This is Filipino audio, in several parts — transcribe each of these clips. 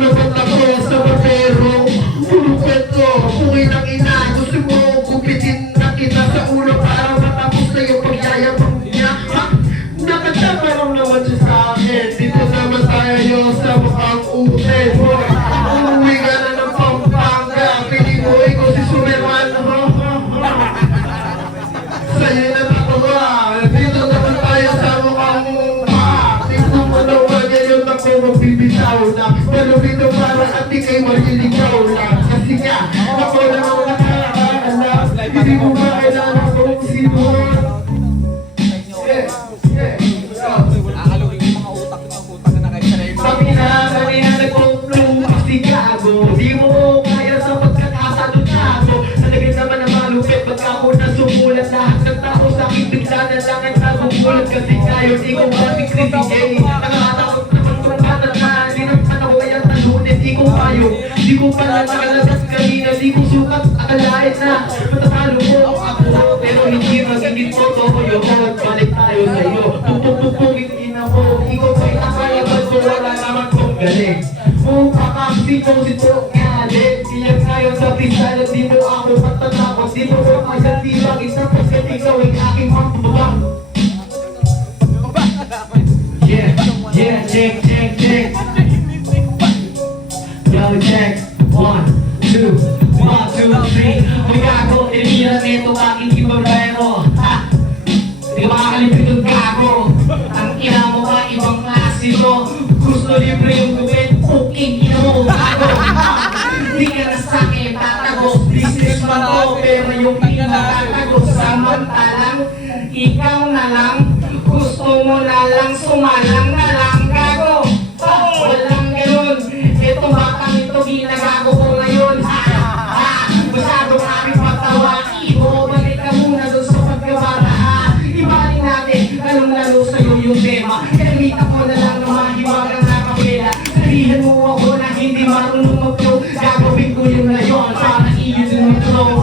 naman ako sa barbero. Pulupet ko, buhay ng ina. Gusto mo kupitin na kita sa ulo para matapos na yung pagyayabang niya. Nakatamarang naman siya sa akin. Dito naman tayo sa mukhang ute. Umuwi ka na ng Pampanga. Pili mo ikaw si Superman. Sa'yo na natuwa. Dito naman tayo sa mukhang tingnan mo naman ngayon ako magbibitaw na. Pero dito para at ikay mariligaw na. Kasi nga, ako lang ang nakakaalam. Hindi mo ba kailangan kung sino. Kanina nagpo-flow si Gago. Di mo kaya sa pagkakasalutado. Nalagay naman ang malupit. Pagka ako nasumulat, lahat ng tao sa akin bigla na lang ang nagugulat. Kasi ngayon ikaw ba si Chrissy J? Nakakatakot naman kung katanaan. Di naman ako kaya talunin. Di ko payo. Di ko pala nakalagas kanina. Di ko sukat akalain na matatalo ko ako. Pero hindi magiging totoo yun. Balik tayo sa'yo. Pupupupugin ina mo. Ikaw ba'y nakalaban ko? Wala naman kong galing. Kung kakasipong sito galing. Iyan ngayon sa freestyle at di mo ako matatakot. Di mo ko kaya tilang isa pagkat ikaw ay aking mambabang. Yeah, yeah, check, check, check. Yo, check. 1, 2, 1, 2, 3. May gago, tinira nito aking ibabero. Ha! Di ka makakalipit yung gago. Ang ina mo ba ibang klase mo? Gusto libre yung gawin, cooking ina mo, gago. Di ka na sa'kin tatagos, business man to, pero yung pinakatagos. Samantalang, ikaw na lang, gusto mo na lang, sumalang na lang, gago. Walang ganun, ito batang ito ginagago ko ngayon. Masyadong aking pagtawa, ibo, balik ka muna doon sa pagkabata. Ibalik natin, lalong-lalo sa'yo yung tema. Kalimitan ko na lang na mahiwagang nakapila. Sabihan mo ako na hindi marunong mag-flow. Gagawin ko yung ngayon para iyo din mag-flow.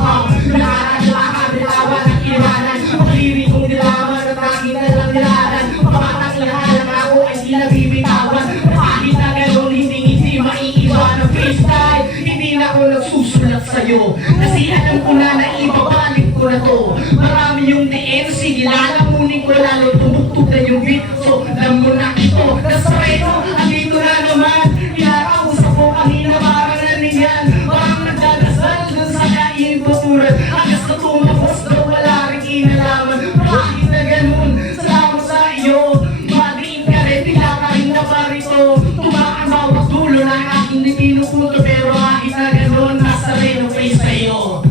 Lahat-lahat, dilawan at iniwanan. Magliri kong dilawan at aking nalang nilalan. Pamatang lahat ako ay di nabibitawan. Kahit na gano'n, hindi maiiba ng freestyle. Hindi na ako nagsusulat sa'yo. Kasi alam ko na ibabalik ko na to. Marami yung DNC, lalamunin ko lalo. Tumugtog na yung beat. So, alam mo na ito. Nasareno, andito na naman. Kinakausap ko kanina parang naningyan. Parang nagdadasal dun sa kaibuturan. Hanggang sa tumapos daw wala rin kinalaman. Bakit na ganun? Salamat sa iyo. Mag-green ka rin, tila ka rin na parito. Tumakan bawat dulo na aking di pinupunto. Pero kahit na ganun, nasareno kayo sa'yo.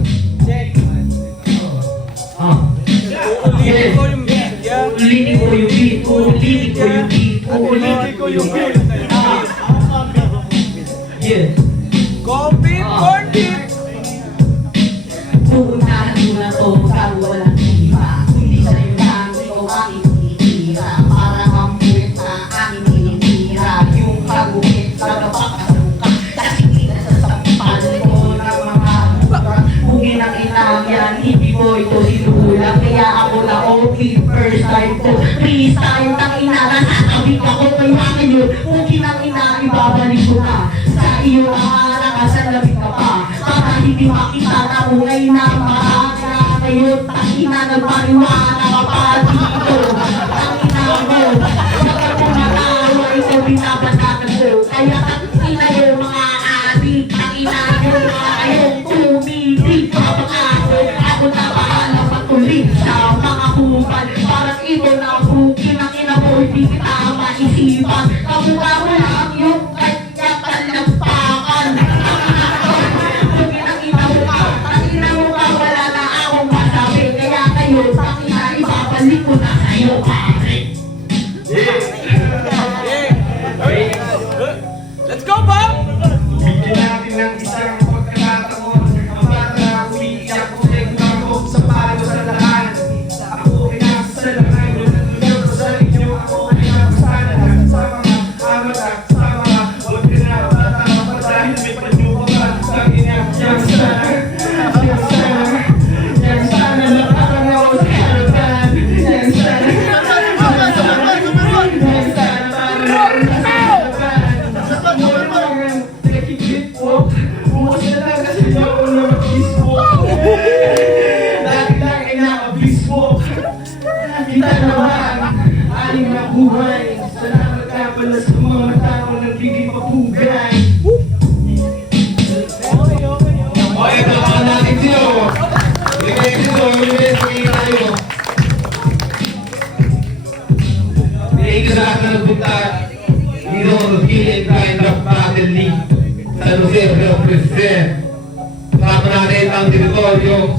Ulitin ko yung beat, ulitin ko yung beat, ulitin ko yung beat. Yeah. Coffee for dip! Pupuntahan mo na to, bago walang iba. Hindi sa'yo lang, ikaw aking tinitira. Para mamulit na aking tinitira. Yung kagumit, nagpapasuka. Kasi kita sa sampal ko ng mga bugin ang inang yan. Hindi mo ito sinulang. Kaya ako na okay, first time ko. Freestyle, tangina, nasasabik ako. Kaya ngayon, bugin ang ina, ibabalik ko na. Sa iyo nakasalabit ka pa. Para hindi makita na bungay na maaga. Ngayon, tangina, nagpariwala ka pa dito. Tangina mo, bakit kumatawa, ikaw binabasatan ko. Kaya tangina yung mga adik, tangina yung mga kayong tumitig. Kapag ako na bahala patuloy sa mga kumpal. Parang ito na bukin ang ina mo, hindi kita maisipan. Kamukha mo lang yung kanya palampakan. Bukin ang ina mo ka, ang ina mo ka, wala na akong masabi. Kaya kayo, tangina, ibabalik ko na sa'yo, pare. Let's go, Bob! Bigyan natin ng isang pagkakataon. Ang bata, umiiyak ko sa bago sa palo sa lahat. Ako ay nasa lahat. Nandun sa inyo, ako ay nakasana. Sa mga amata, sa mga huwag ka na bata. Dahil may panyukan sa ina. Yan sana, yan sana, yan sana. Nakakanaw sa harapan. Yan sana, yan sana, yan sana. Yan sana, San Jose represent. Kasama natin ang teritoryo